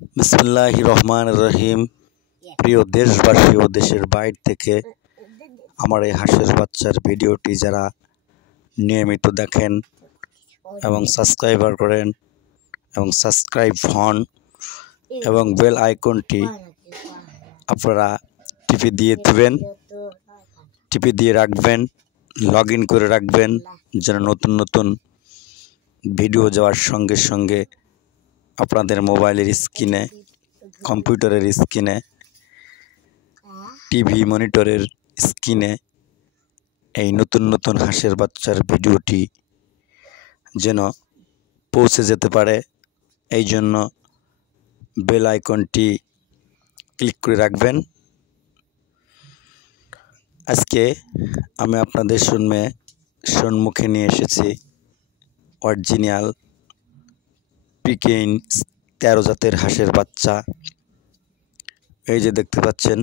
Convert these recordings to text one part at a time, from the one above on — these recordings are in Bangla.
বিসমিল্লাহির রহমানির রহিম। প্রিয় দেশবাসী ও দেশের বাইরে থেকে আমার এই হাঁসের বাচ্চার ভিডিওটি যারা নিয়মিত দেখেন এবং সাবস্ক্রাইবার করেন এবং সাবস্ক্রাইব হন এবং বেল আইকনটি আপনারা টিপে দিয়ে রাখবেন, লগ ইন করে রাখবেন, যেন নতুন নতুন ভিডিও যাওয়ার সঙ্গে সঙ্গে আপনাদের মোবাইলের স্ক্রিনে, কম্পিউটারের স্ক্রিনে, টিভি মনিটরের স্ক্রিনে এই নতুন নতুন হাঁসের বাচ্চার ভিডিওটি যেন পৌঁছে যেতে পারে। এই জন্য বেল আইকনটি ক্লিক করে রাখবেন। আজকে আমি আপনাদের সম্মুখে নিয়ে এসেছি অরিজিনাল পিকিং 13 জাতের হাঁসের বাচ্চা। এই যে দেখতে পাচ্ছেন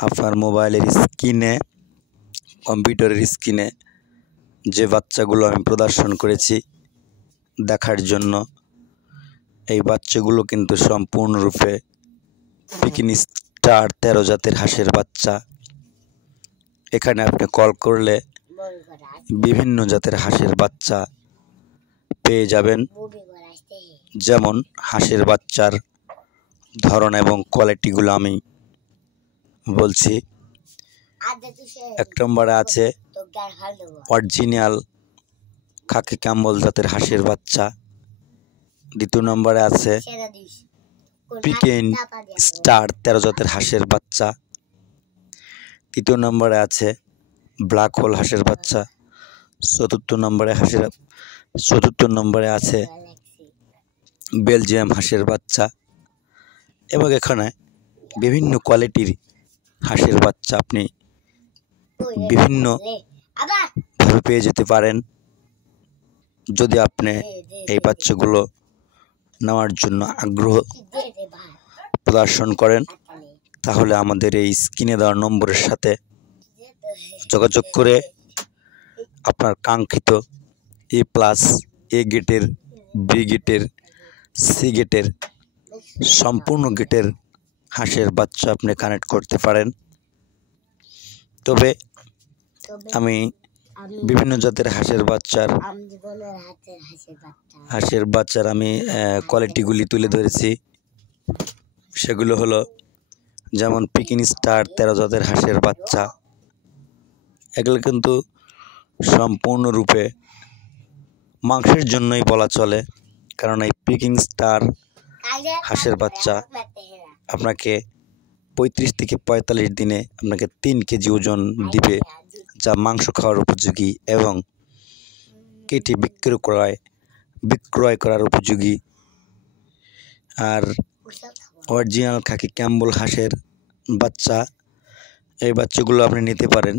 আপনার মোবাইলের স্ক্রিনে, কম্পিউটারের স্ক্রিনে যে বাচ্চাগুলো আমি প্রদর্শন করেছি দেখার জন্য। এই বাচ্চাগুলো কিন্তু সম্পূর্ণরূপে পিকিং স্টার 13 জাতের হাঁসের বাচ্চা। এখানে আপনি কল করলে বিভিন্ন জাতের হাঁসের বাচ্চা পেয়ে যাবেন। যেমন হাঁসের বাচ্চার ধরন এবং কোয়ালিটিগুলো আমি বলছি। 1 নম্বরে আছে অরিজিনাল খাকি ক্যাম্বল জাতের হাঁসের বাচ্চা। 2 নম্বরে আছে পিকিং স্টার 13 জাতের হাঁসের বাচ্চা। 3 নম্বরে আছে ব্ল্যাক হোল হাঁসের বাচ্চা। 4 নম্বরে আছে বেলজিয়াম হাঁসের বাচ্চা। এবং এখানে বিভিন্ন কোয়ালিটির হাঁসের বাচ্চা আপনি বিভিন্নভাবে পেয়ে যেতে পারেন। যদি আপনি এই বাচ্চাগুলো নেওয়ার জন্য আগ্রহ প্রদর্শন করেন তাহলে আমাদের এই স্ক্রিনে দেওয়া নম্বরের সাথে যোগাযোগ করে আপনার কাঙ্ক্ষিত A+, A গেটের, B গেটের, C গেটের সম্পূর্ণ গেটের হাঁসের বাচ্চা আপনি কানেক্ট করতে পারেন। তবে আমি বিভিন্ন জাতের হাঁসের বাচ্চার আমি কোয়ালিটিগুলি তুলে ধরেছি। সেগুলো হলো যেমন পিকিং স্টার 13 জাতের হাঁসের বাচ্চা। এগুলো কিন্তু সম্পূর্ণরূপে মাংসের জন্যই বলা চলে, কারণ এই পিকিং স্টার হাঁসের বাচ্চা আপনাকে 35 থেকে 45 দিনে আপনাকে 3 কেজি ওজন দিবে, যা মাংস খাওয়ার উপযোগী এবং কেটে বিক্রয় করার উপযোগী। আর অরিজিনাল খাকি ক্যাম্বল হাঁসের বাচ্চা, এই বাচ্চাগুলো আপনি নিতে পারেন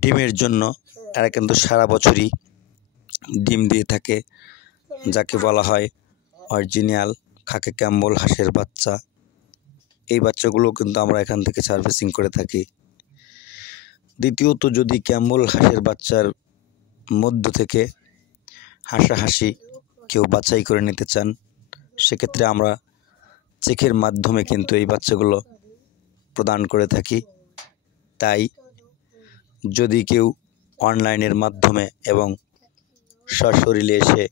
ডিমের জন্য। এরা কিন্তু সারা বছরই ডিম দিয়ে থাকে, যাকে বলা হয় অরিজিনাল খাকি ক্যাম্বল হাঁসের বাচ্চা। এই বাচ্চাগুলো কিন্তু আমরা এখান থেকে সার্ভিসিং করে থাকি। দ্বিতীয়ত, যদি ক্যাম্বল হাঁসের বাচ্চার মধ্য থেকে হাঁসাহাঁসি কেউ বাছাই করে নিতে চান, সেক্ষেত্রে আমরা চেকের মাধ্যমে কিন্তু এই বাচ্চাগুলো প্রদান করে থাকি। তাই যদি কেউ অনলাইনের মাধ্যমে এবং সশরীরে এসে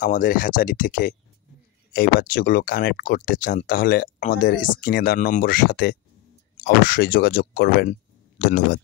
আমাদের হ্যাচারি থেকে এই বাচ্চাগুলো কানেক্ট করতে চান তাহলে আমাদের স্ক্রিনে দেওয়া নম্বরের সাথে অবশ্যই যোগাযোগ করবেন। ধন্যবাদ।